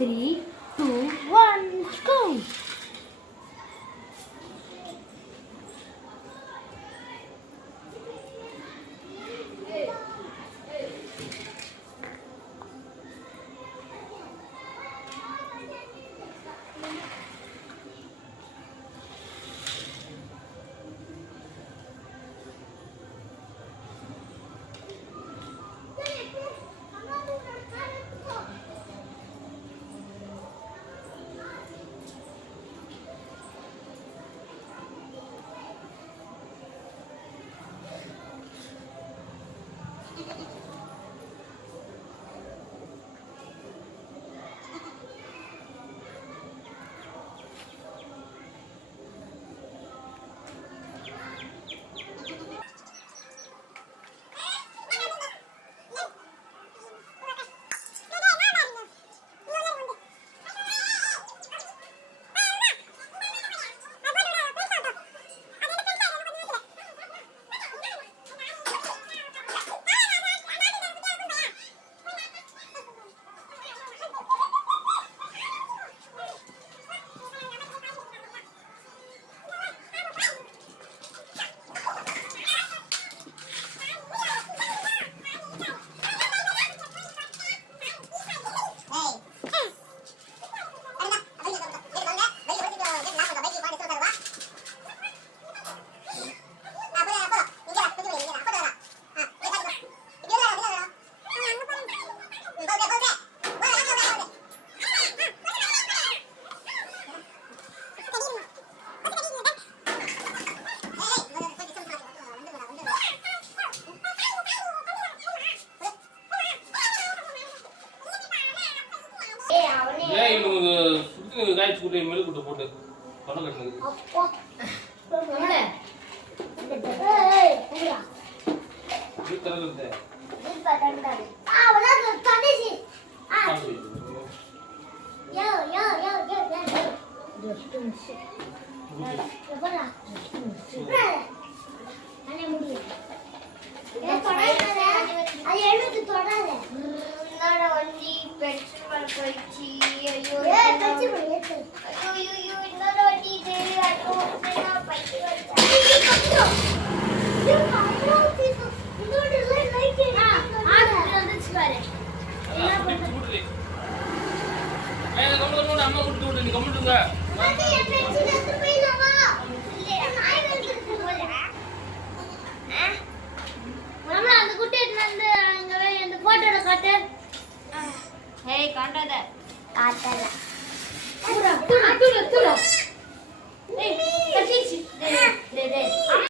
3, 2, 1, go! Guys कुटे mail कुटे போட்டு பணம் கட்டறது அப்பா போறல ஏய் புரியா இது தரது இது பட்டன்டாரு வலா தடேசி யோ ஜஸ்ட் போறா அண்ணே முடியும் தொடாத அது எழுத்து தொடாத இன்னொரு வண்டி பெட்ரோல் போயிடுச்சு ஐயோ பெட்ரோல் ஏத்து ஐயோ இன்னொரு வண்டி தேடி அட்டோ நான் பைக்கு வச்சேன் இன்னொரு லைட் ஆடு வந்துச்சு பாரு என்ன பண்ணுது மேல கம்முட்டு அம்மா கூட்டி விட்டு நீ கம்முட்டுங்க வந்து என் பென்சில் எடுத்து போயிடவா நாய் வந்துருக்கு போல மாமா அந்த குட்டி வந்து அங்க அந்த போட்டோல காட்டு ஏய் காட்டாத பூரா ஏய் கட்டிச்சு டேய்